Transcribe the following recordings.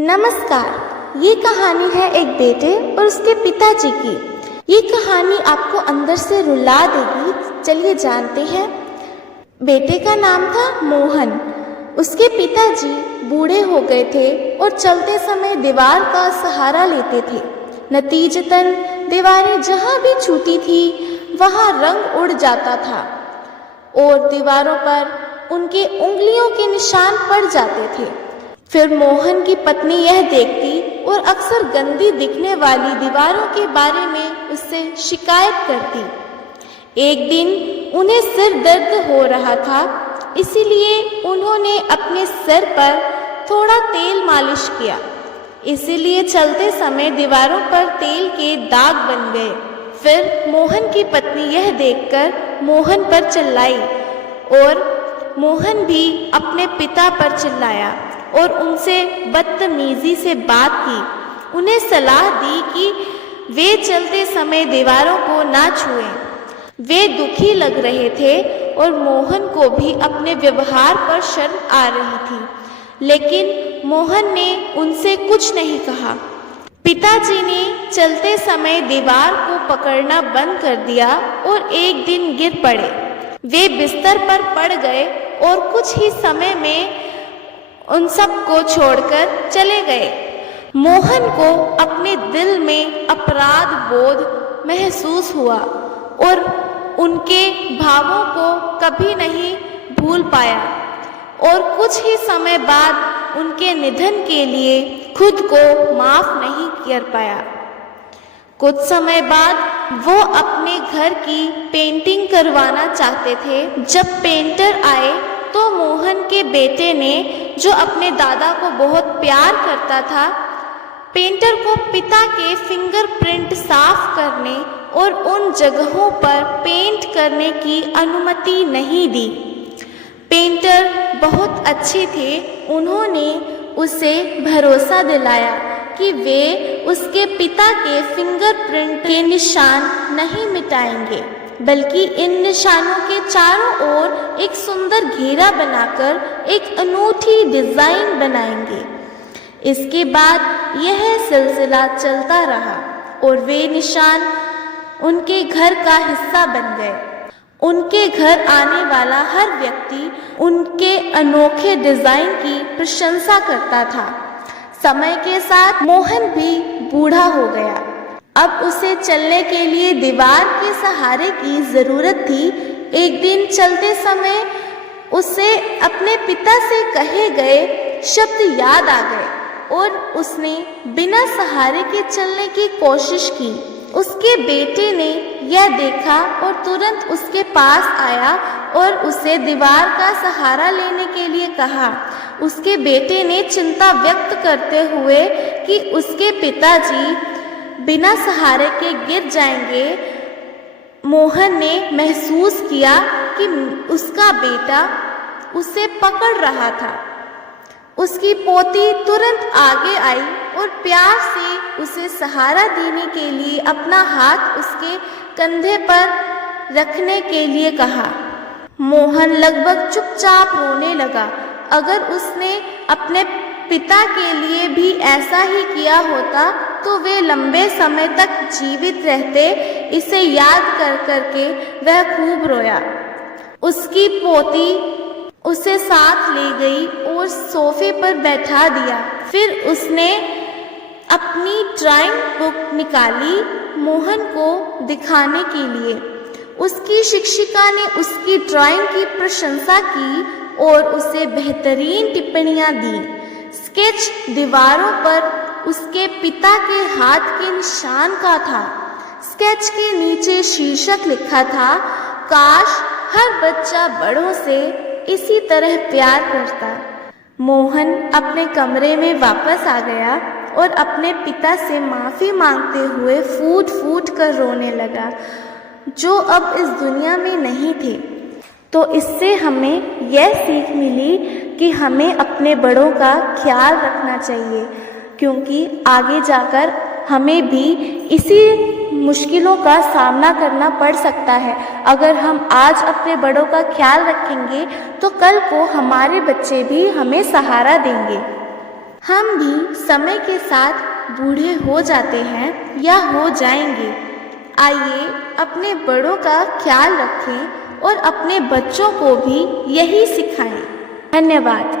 नमस्कार। ये कहानी है एक बेटे और उसके पिताजी की। ये कहानी आपको अंदर से रुला देगी। चलिए जानते हैं। बेटे का नाम था मोहन। उसके पिताजी बूढ़े हो गए थे और चलते समय दीवार का सहारा लेते थे। नतीजतन दीवारें जहाँ भी छूती थी वहाँ रंग उड़ जाता था और दीवारों पर उनके उंगलियों के निशान पड़ जाते थे। फिर मोहन की पत्नी यह देखती और अक्सर गंदी दिखने वाली दीवारों के बारे में उससे शिकायत करती। एक दिन उन्हें सिर दर्द हो रहा था, इसीलिए उन्होंने अपने सिर पर थोड़ा तेल मालिश किया। इसीलिए चलते समय दीवारों पर तेल के दाग बन गए। फिर मोहन की पत्नी यह देखकर मोहन पर चिल्लाई और मोहन भी अपने पिता पर चिल्लाया और उनसे बदतमीजी से बात की। उन्हें सलाह दी कि वे चलते समय दीवारों को ना छुएं। वे दुखी लग रहे थे और मोहन को भी अपने व्यवहार पर शर्म आ रही थी, लेकिन मोहन ने उनसे कुछ नहीं कहा। पिताजी ने चलते समय दीवार को पकड़ना बंद कर दिया और एक दिन गिर पड़े। वे बिस्तर पर पड़ गए और कुछ ही समय में उन सब को छोड़कर चले गए। मोहन को अपने दिल में अपराध बोध महसूस हुआ और उनके भावों को कभी नहीं भूल पाया और कुछ ही समय बाद उनके निधन के लिए खुद को माफ नहीं कर पाया। कुछ समय बाद वो अपने घर की पेंटिंग करवाना चाहते थे। जब पेंटर आए तो मोहन के बेटे ने, जो अपने दादा को बहुत प्यार करता था, पेंटर को पिता के फिंगरप्रिंट साफ करने और उन जगहों पर पेंट करने की अनुमति नहीं दी। पेंटर बहुत अच्छे थे। उन्होंने उसे भरोसा दिलाया कि वे उसके पिता के फिंगरप्रिंट के निशान नहीं मिटाएंगे, बल्कि इन निशानों के चारों ओर एक सुंदर घेरा बनाकर एक अनूठी डिज़ाइन बनाएंगे। इसके बाद यह सिलसिला चलता रहा और वे निशान उनके घर का हिस्सा बन गए। उनके घर आने वाला हर व्यक्ति उनके अनोखे डिज़ाइन की प्रशंसा करता था। समय के साथ मोहन भी बूढ़ा हो गया। अब उसे चलने के लिए दीवार के सहारे की ज़रूरत थी। एक दिन चलते समय उसे अपने पिता से कहे गए शब्द याद आ गए और उसने बिना सहारे के चलने की कोशिश की। उसके बेटे ने यह देखा और तुरंत उसके पास आया और उसे दीवार का सहारा लेने के लिए कहा। उसके बेटे ने चिंता व्यक्त करते हुए कि उसके पिताजी बिना सहारे के गिर जाएंगे। मोहन ने महसूस किया कि उसका बेटा उसे पकड़ रहा था। उसकी पोती तुरंत आगे आई और प्यार से उसे सहारा देने के लिए अपना हाथ उसके कंधे पर रखने के लिए कहा। मोहन लगभग चुपचाप रोने लगा। अगर उसने अपने पिता के लिए भी ऐसा ही किया होता तो वे लंबे समय तक जीवित रहते। इसे याद कर करके वह खूब रोया। उसकी पोती उसे साथ ले गई और सोफे पर बैठा दिया। फिर उसने अपनी ड्राइंग बुक निकाली मोहन को दिखाने के लिए। उसकी शिक्षिका ने उसकी ड्राइंग की प्रशंसा की और उसे बेहतरीन टिप्पणियां दी। स्केच दीवारों पर उसके पिता के हाथ के निशान का था। स्केच के नीचे शीर्षक लिखा था, काश हर बच्चा बड़ों से इसी तरह प्यार करता। मोहन अपने कमरे में वापस आ गया और अपने पिता से माफ़ी मांगते हुए फूट फूट कर रोने लगा, जो अब इस दुनिया में नहीं थे। तो इससे हमें यह सीख मिली कि हमें अपने बड़ों का ख्याल रखना चाहिए, क्योंकि आगे जाकर हमें भी इसी मुश्किलों का सामना करना पड़ सकता है। अगर हम आज अपने बड़ों का ख्याल रखेंगे तो कल को हमारे बच्चे भी हमें सहारा देंगे। हम भी समय के साथ बूढ़े हो जाते हैं या हो जाएंगे। आइए अपने बड़ों का ख्याल रखें और अपने बच्चों को भी यही सिखाएं। धन्यवाद।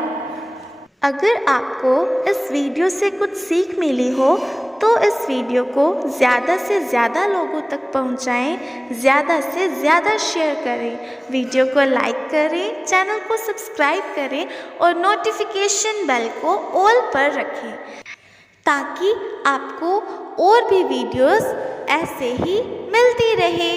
अगर आपको इस वीडियो से कुछ सीख मिली हो तो इस वीडियो को ज़्यादा से ज़्यादा लोगों तक पहुंचाएं, ज़्यादा से ज़्यादा शेयर करें, वीडियो को लाइक करें, चैनल को सब्सक्राइब करें और नोटिफिकेशन बेल को ऑल पर रखें ताकि आपको और भी वीडियोस ऐसे ही मिलती रहे।